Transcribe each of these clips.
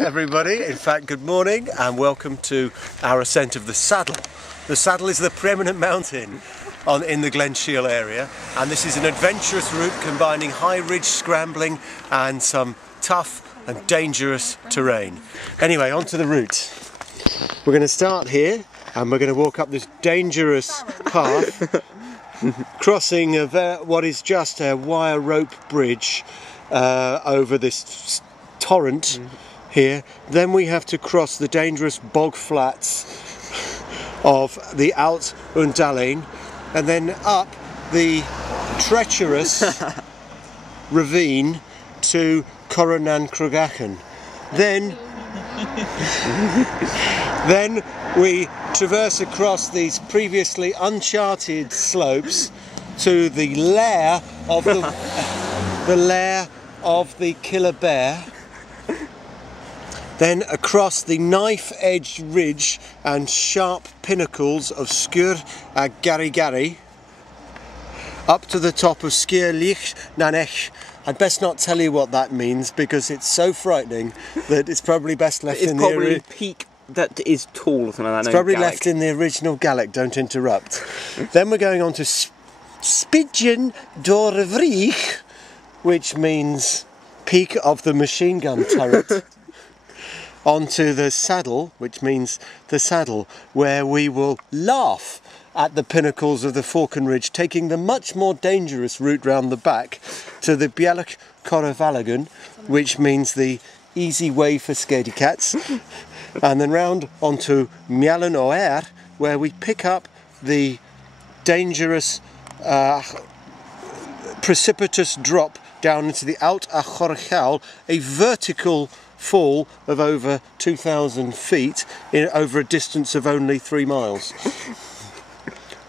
everybody. In fact, good morning and welcome to our ascent of the Saddle. The Saddle is the preeminent mountain in the Glen Shiel area, and this is an adventurous route combining high ridge scrambling and some tough and dangerous terrain. Anyway, onto the route. We're going to start here and we're going to walk up this dangerous path crossing what is just a wire rope bridge over this torrent here. Then we have to cross the dangerous bog flats of the Alt Undalen and then up the treacherous ravine to Coronan Crugachen. Then we traverse across these previously uncharted slopes to the lair of the lair of the killer bear. Then across the knife-edged ridge and sharp pinnacles of Sgwr a Garry, up to the top of Sgwr Lich Nanech. I'd best not tell you what that means because it's so frightening that it's probably best left in the original peak that is tall or something like that. It's probably left in the original Gaelic, don't interrupt. Then we're going on to Spidgen Dorvrich, which means peak of the machine gun turret. Onto the Saddle, which means the Saddle, where we will laugh at the pinnacles of the Falcon Ridge, taking the much more dangerous route round the back to the Bialach Corravalagan, which means the easy way for scaredy cats, and then round onto Mialan Oer, where we pick up the dangerous precipitous drop down into the Alt a Chorchaul, a vertical fall of over 2,000 feet over a distance of only 3 miles.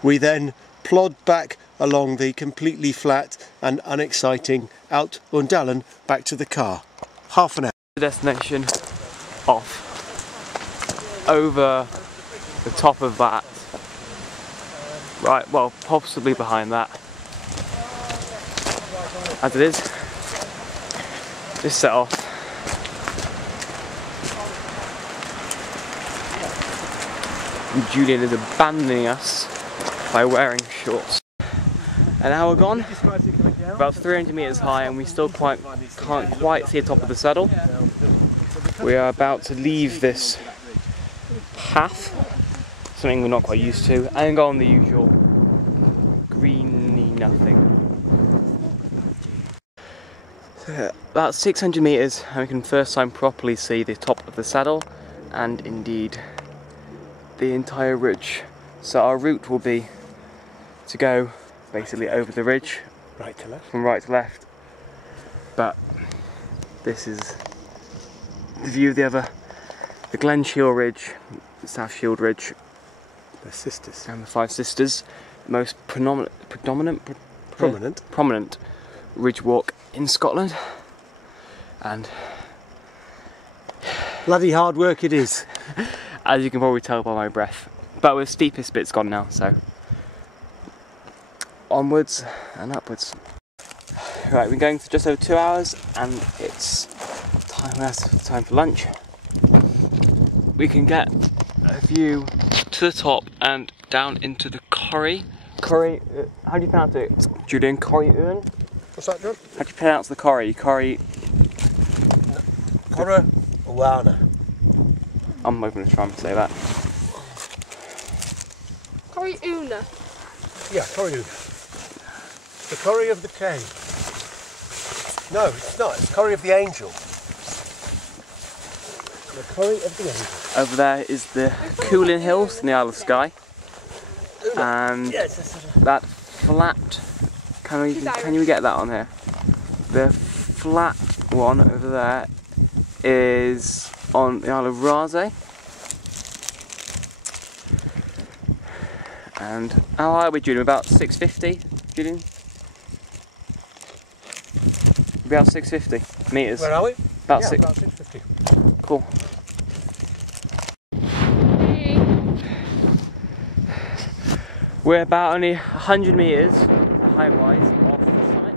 We then plod back along the completely flat and unexciting Alt Undalen back to the car. Half an hour. The destination off over the top of that, right, well, possibly behind that, as it is, just set off. And Julian is abandoning us by wearing shorts. An hour gone, about 300 metres high, and we still can't quite see the top of the Saddle. We are about to leave this path, something we're not quite used to, and go on the usual greeny nothing. So about 600 metres and we can first time properly see the top of the Saddle and indeed the entire ridge. So our route will be to go basically over the ridge, Right to left. from right to left, but this is the view of the Glen Shiel Ridge, the South Shield Ridge, The sisters. and the Five Sisters, the most prominent ridge walk in Scotland, and Bloody hard work it is. as you can probably tell by my breath, but the steepest bit's gone now, so onwards and upwards. Right, we've been going for just over 2 hours and it's time for lunch. We can get a view to the top and down into the Corrie. How do you pronounce it, Julian? Corrie Uan? What's that, John? How do you pronounce the Corrie? Corra Oana. I'm not going to try and say that. Corrie Una. Yeah, Corrie. The Corrie of the Cave. No, it's not. It's Corrie of the Angel. The Corrie of the Angel. Over there is the Coolin Hills in the Isle of Skye, and that flat. Can you get that on here? The flat one over there is on the Isle of Rasay. And how high are we, Julian? About 650, Julian? About 650 metres. Where are we? About yeah, six. About 650. Cool. We're about only 100 metres height-wise off the summit.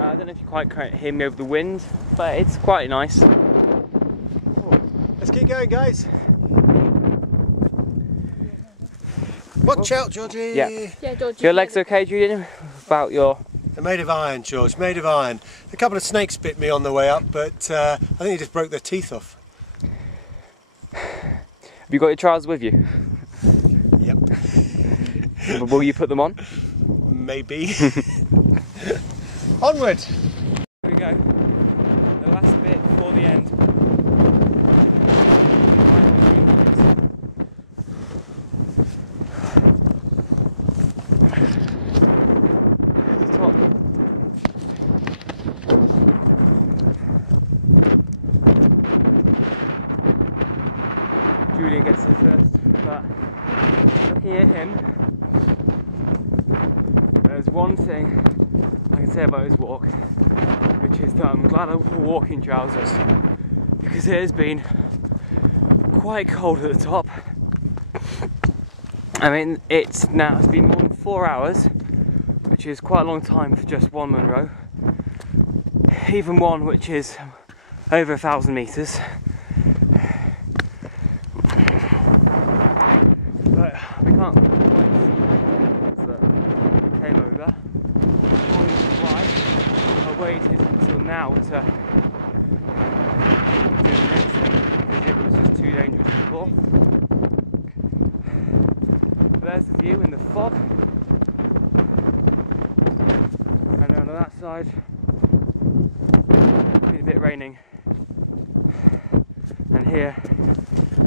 I don't know if you quite hear me over the wind, but it's quite nice. Let's keep going, guys. Watch out, Georgie. Yeah, Georgie. Your legs okay, Julian? About your... They're made of iron, George, made of iron. A couple of snakes bit me on the way up, but I think they just broke their teeth off. Have you got your trousers with you? Yep. Will you put them on? Maybe. Onward! Here we go. The last bit before the end. Julian gets there first, but looking at him, there's one thing I can say about his walk, which is that I'm glad I wore walking trousers, because it has been quite cold at the top. I mean, it's been more than 4 hours, which is quite a long time for just one Munroe, even one which is over 1,000 metres. But we can't quite see the that came over. Why I waited until now to do the next thing, because it was just too dangerous before. There's the view in the fog, and on that side it's been a bit raining, and here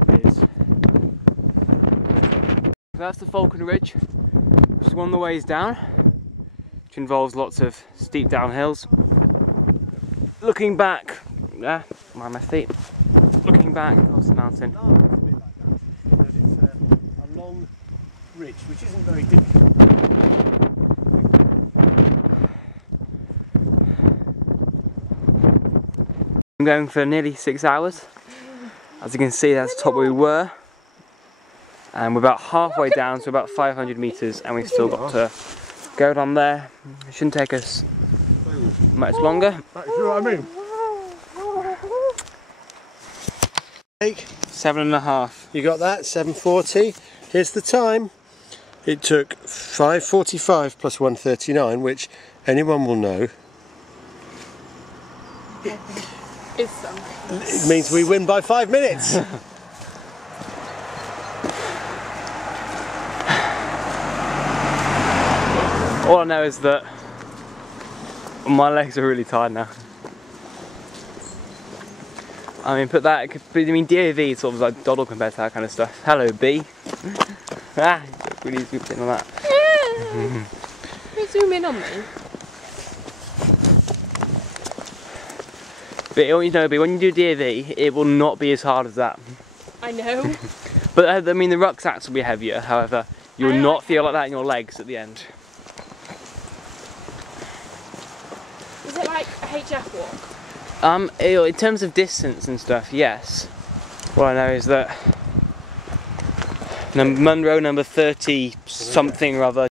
is, that's the Falcon Ridge, which is one of the ways down, which involves lots of steep downhills. Looking back, my feet, looking back across the mountain. It's a long ridge, which isn't very deep. I'm going for nearly 6 hours. As you can see, that's the top where we were. And we're about halfway down, so about 500 metres, and we've still got to go down there. It shouldn't take us much longer. You know what I mean? 7.5. You got that? 7:40. Here's the time. It took 5:45 plus 1:39, which anyone will know. It's something. It means we win by 5 minutes. All I know is that my legs are really tired now. I mean, DAV sort of like doddle compared to that kind of stuff. Hello, B. We need to zoom in on that. You zoom in on me. But I want you to know, B, when you do DAV, it will not be as hard as that. I know. But I mean, the rucksacks will be heavier. However, you will not feel like that in your legs at the end. Is it like a HF walk? In terms of distance and stuff, yes. What I know is that Munroe number 30 something or other